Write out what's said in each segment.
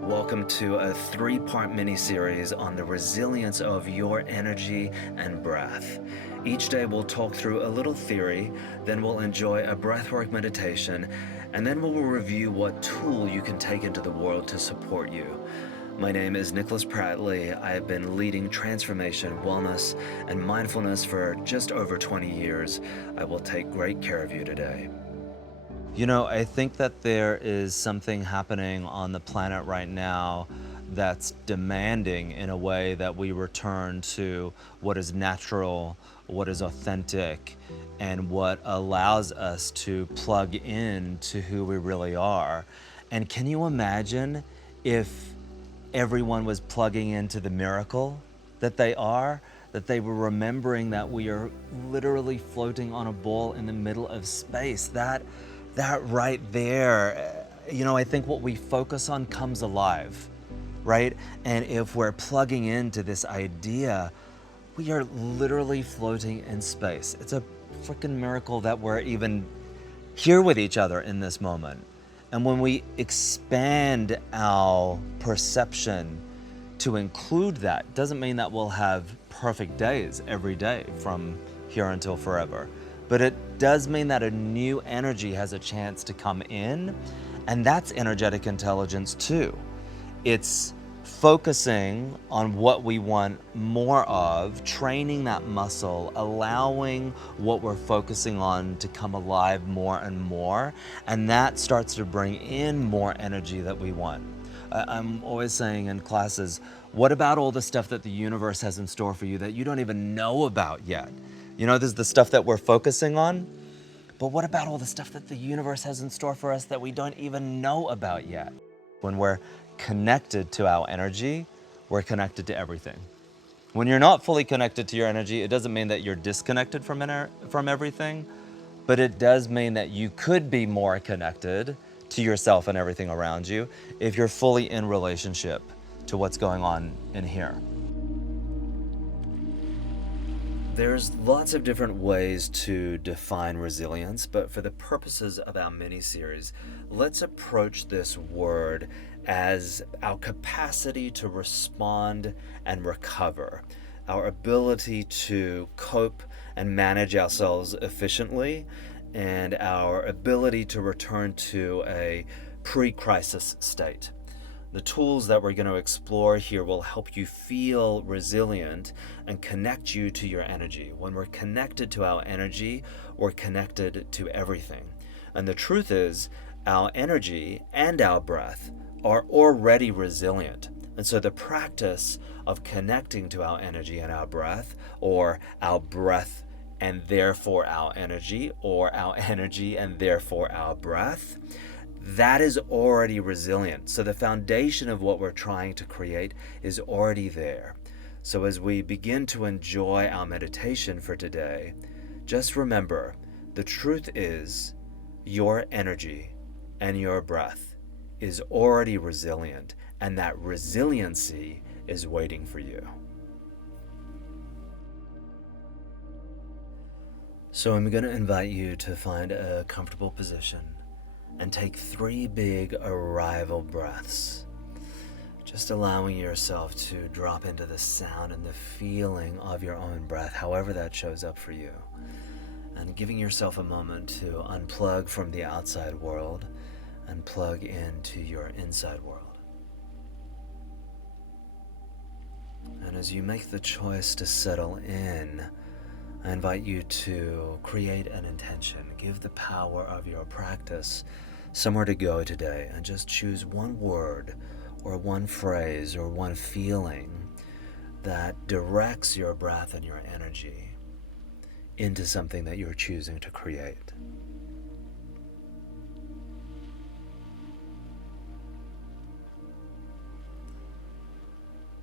Welcome to a three-part mini-series on the resilience of your energy and breath. Each day we'll talk through a little theory, then we'll enjoy a breathwork meditation, and then we'll review what tool you can take into the world to support you. My name is Nicholas Prattley. I have been leading transformation, wellness, and mindfulness for just over 20 years. I will take great care of you today. I think that there is something happening on the planet right now that's demanding in a way that we return to what is natural, what is authentic, and what allows us to plug in to who we really are. And can you imagine if everyone was plugging into the miracle that they are, that they were remembering that we are literally floating on a ball in the middle of space? That right there, I think what we focus on comes alive, right? And if we're plugging into this idea, we are literally floating in space. It's a freaking miracle that we're even here with each other in this moment. And when we expand our perception to include that, doesn't mean that we'll have perfect days every day from here until forever. But it does mean that a new energy has a chance to come in, and that's energetic intelligence too. It's focusing on what we want more of, training that muscle, allowing what we're focusing on to come alive more and more, and that starts to bring in more energy that we want. I'm always saying in classes, what about all the stuff that the universe has in store for you that you don't even know about yet? There's the stuff that we're focusing on, but what about all the stuff that the universe has in store for us that we don't even know about yet? When we're connected to our energy, we're connected to everything. When you're not fully connected to your energy, it doesn't mean that you're disconnected from everything, but it does mean that you could be more connected to yourself and everything around you if you're fully in relationship to what's going on in here. There's lots of different ways to define resilience, but for the purposes of our mini-series, let's approach this word as our capacity to respond and recover, our ability to cope and manage ourselves efficiently, and our ability to return to a pre-crisis state. The tools that we're going to explore here will help you feel resilient and connect you to your energy. When we're connected to our energy, we're connected to everything. And the truth is, our energy and our breath are already resilient. And so the practice of connecting to our energy and our breath, or our breath and therefore our energy, or our energy and therefore our breath, that is already resilient. So the foundation of what we're trying to create is already there. So as we begin to enjoy our meditation for today, just remember, the truth is your energy and your breath is already resilient, and that resiliency is waiting for you. So I'm going to invite you to find a comfortable position and take 3 big arrival breaths, just allowing yourself to drop into the sound and the feeling of your own breath, however that shows up for you, and giving yourself a moment to unplug from the outside world and plug into your inside world. And as you make the choice to settle in, I invite you to create an intention. Give the power of your practice somewhere to go today, and just choose one word or one phrase or one feeling that directs your breath and your energy into something that you're choosing to create.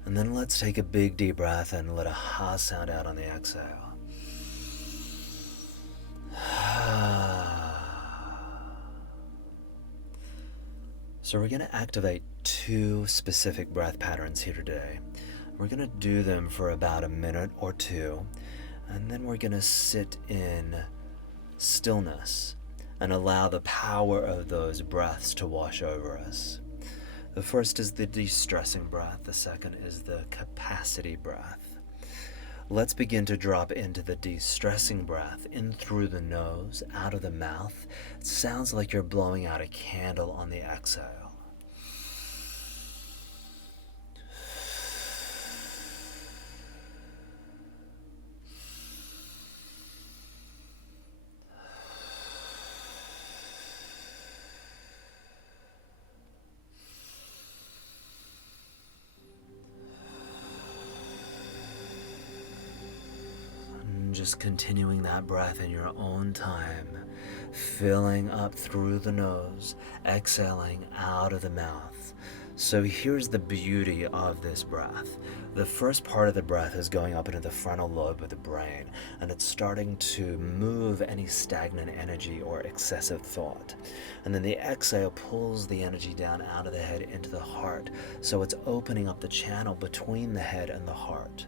And then let's take a big deep breath and let a ha sound out on the exhale. So we're going to activate 2 specific breath patterns here today. We're going to do them for about a minute or 2, and then we're going to sit in stillness and allow the power of those breaths to wash over us. The first is the de-stressing breath. The second is the capacity breath. Let's begin to drop into the de-stressing breath, in through the nose, out of the mouth. It sounds like you're blowing out a candle on the exhale. Just continuing that breath in your own time, filling up through the nose, exhaling out of the mouth. So here's the beauty of this breath. The first part of the breath is going up into the frontal lobe of the brain, and it's starting to move any stagnant energy or excessive thought. And then the exhale pulls the energy down out of the head into the heart, so it's opening up the channel between the head and the heart.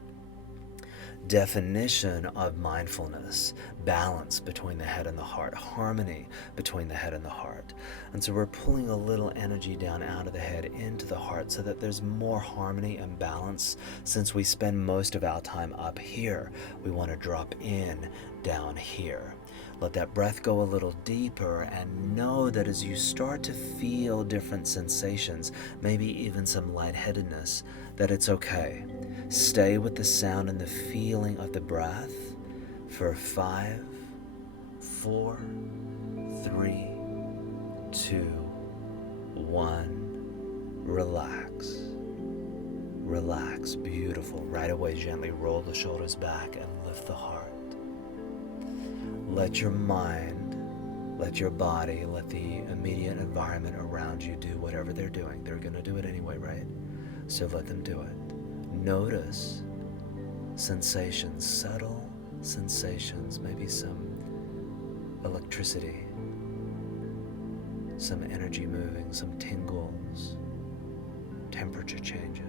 Definition of mindfulness: balance between the head and the heart, harmony between the head and the heart. And so we're pulling a little energy down out of the head into the heart so that there's more harmony and balance. Since we spend most of our time up here, we want to drop in down here. Let that breath go a little deeper, and know that as you start to feel different sensations, maybe even some lightheadedness, that it's okay. Stay with the sound and the feeling of the breath for 5, 4, 3, 2, 1. Relax. Relax. Beautiful. Right away, gently roll the shoulders back and lift the heart. Let your mind, let your body, let the immediate environment around you do whatever they're doing. They're going to do it anyway, right? So let them do it. Notice sensations, subtle sensations, maybe some electricity, some energy moving, some tingles, temperature changes.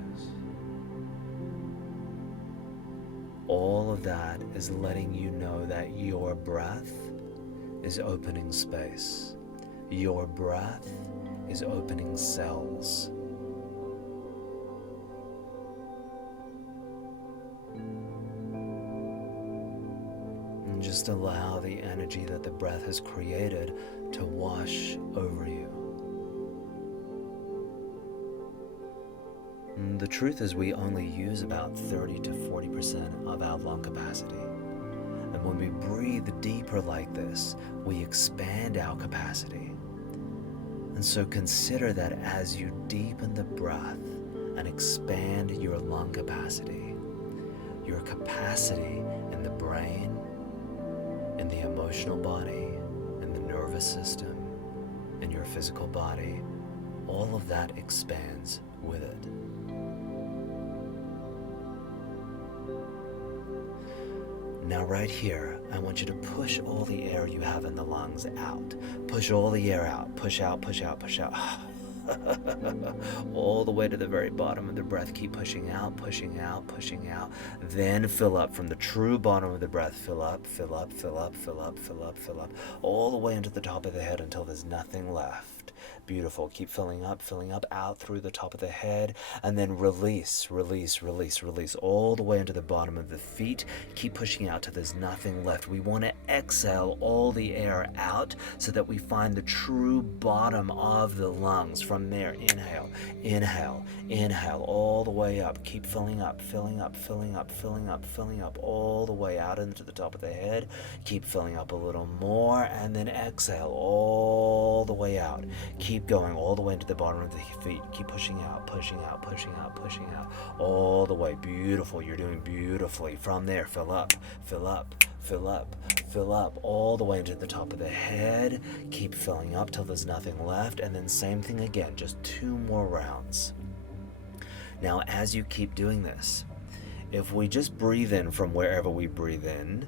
All of that is letting you know that your breath is opening space. Your breath is opening cells. And just allow the energy that the breath has created to wash over you. And the truth is, we only use about 30 to 40% of our lung capacity. And when we breathe deeper like this, we expand our capacity. And so consider that as you deepen the breath and expand your lung capacity, your capacity in the brain, in the emotional body, in the nervous system, in your physical body, all of that expands with it. Now right here, I want you to push all the air you have in the lungs out. Push all the air out. Push out, push out, push out. All the way to the very bottom of the breath. Keep pushing out, pushing out, pushing out. Then fill up from the true bottom of the breath. Fill up, fill up, fill up, fill up, fill up, fill up. All the way into the top of the head until there's nothing left. Beautiful. Keep filling up out through the top of the head, and then release, release, release, release all the way into the bottom of the feet. Keep pushing out till there's nothing left. We want to exhale all the air out so that we find the true bottom of the lungs. From there, inhale, inhale, inhale, all the way up. Keep filling up, filling up, filling up, filling up, filling up, all the way out into the top of the head. Keep filling up a little more, and then exhale all the way out. Keep going all the way into the bottom of the feet. Keep pushing out, pushing out, pushing out, pushing out, all the way. Beautiful. You're doing beautifully. From there, fill up, fill up, fill up, fill up, all the way into the top of the head. Keep filling up till there's nothing left, and then same thing again, just 2 more rounds. Now, as you keep doing this, if we just breathe in from wherever we breathe in,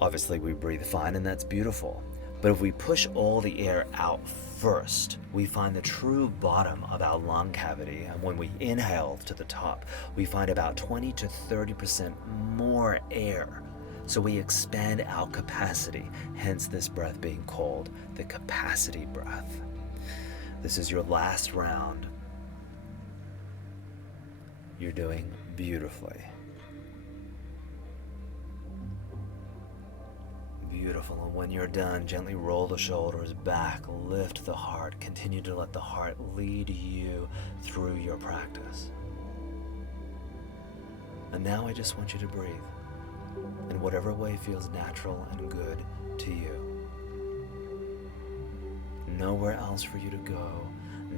obviously we breathe fine, and that's beautiful. But if we push all the air out first, we find the true bottom of our lung cavity. And when we inhale to the top, we find about 20 to 30% more air. So we expand our capacity, hence this breath being called the capacity breath. This is your last round. You're doing beautifully. Beautiful. And when you're done, gently roll the shoulders back, lift the heart, continue to let the heart lead you through your practice. And now I just want you to breathe in whatever way feels natural and good to you. Nowhere else for you to go,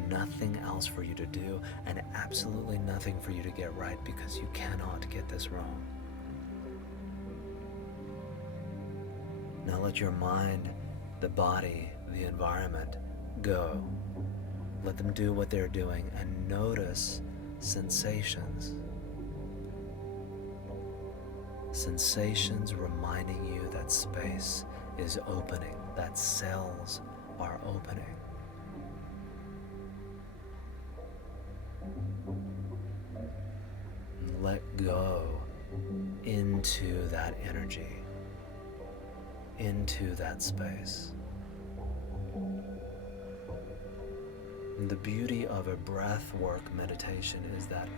nothing else for you to do, and absolutely nothing for you to get right, because you cannot get this wrong. Now let your mind, the body, the environment go. Let them do what they're doing and notice sensations. Sensations reminding you that space is opening, that cells are opening. Let go into that energy, into that space. And the beauty of a breath work meditation is that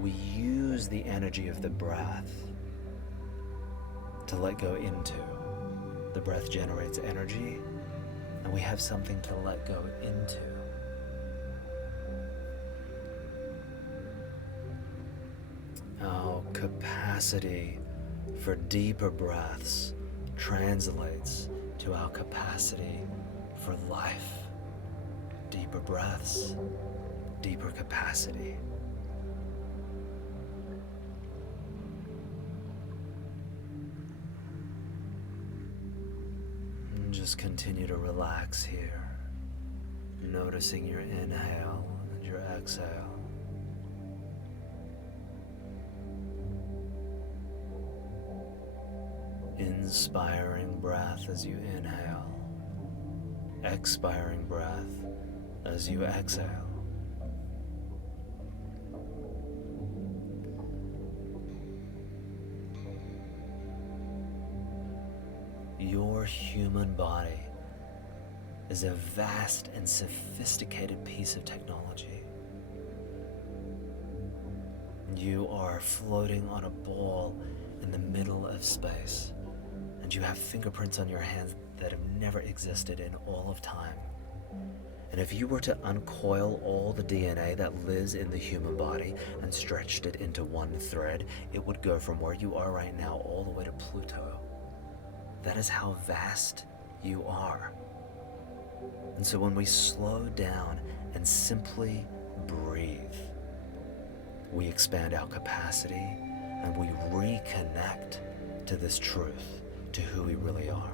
we use the energy of the breath to let go into. The breath generates energy, and we have something to let go into. Our capacity for deeper breaths translates to our capacity for life. Deeper breaths, deeper capacity. And just continue to relax here, noticing your inhale and your exhale. Inspiring breath as you inhale, expiring breath as you exhale. Your human body is a vast and sophisticated piece of technology. You are floating on a ball in the middle of space, and you have fingerprints on your hands that have never existed in all of time. And if you were to uncoil all the DNA that lives in the human body and stretched it into one thread, it would go from where you are right now all the way to Pluto. That is how vast you are. And so when we slow down and simply breathe, we expand our capacity and we reconnect to this truth, to who we really are.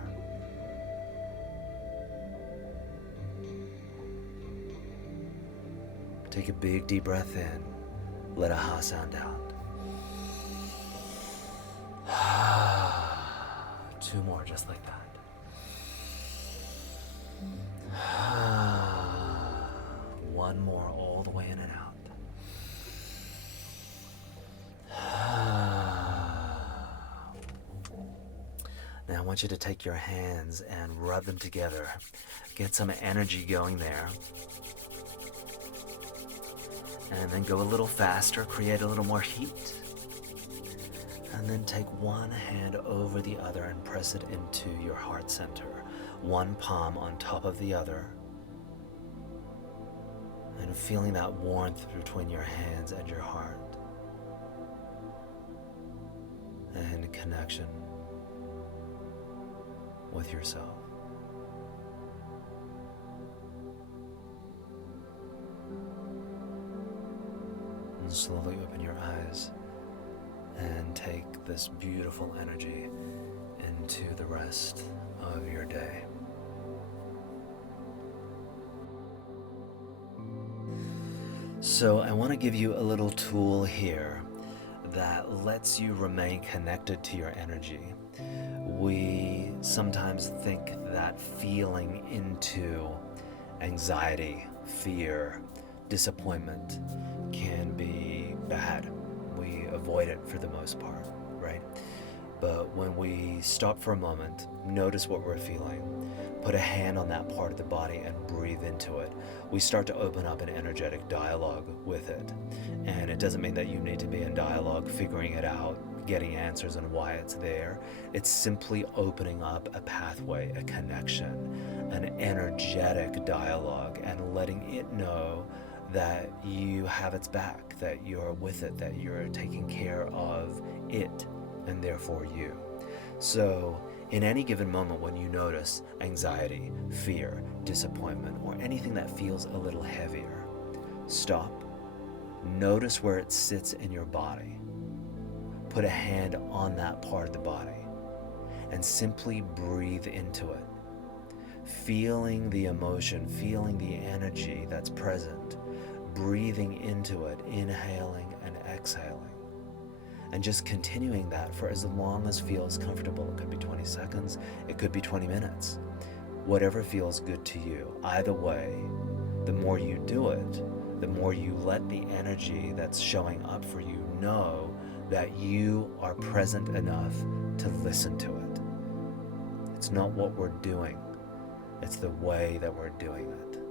Take a big deep breath in. Let a ha sound out. Two more just like that. One more all the way in and out. Now I want you to take your hands and rub them together. Get some energy going there. And then go a little faster, create a little more heat. And then take one hand over the other and press it into your heart center. One palm on top of the other. And feeling that warmth between your hands and your heart. And connection with yourself. And slowly open your eyes and take this beautiful energy into the rest of your day. So I want to give you a little tool here that lets you remain connected to your energy. We sometimes think that feeling into anxiety, fear, disappointment can be bad. We avoid it for the most part, right? But when we stop for a moment, notice what we're feeling, put a hand on that part of the body and breathe into it, we start to open up an energetic dialogue with it. And it doesn't mean that you need to be in dialogue, figuring it out, getting answers on why it's there. It's simply opening up a pathway, a connection, an energetic dialogue, and letting it know that you have its back, that you're with it, that you're taking care of it, and therefore you. So, in any given moment when you notice anxiety, fear, disappointment, or anything that feels a little heavier, stop, notice where it sits in your body, put a hand on that part of the body, and simply breathe into it, feeling the emotion, feeling the energy that's present, breathing into it, inhaling and exhaling. And just continuing that for as long as feels comfortable. It could be 20 seconds, it could be 20 minutes, whatever feels good to you. Either way, the more you do it, the more you let the energy that's showing up for you know that you are present enough to listen to it. It's not what we're doing, it's the way that we're doing it.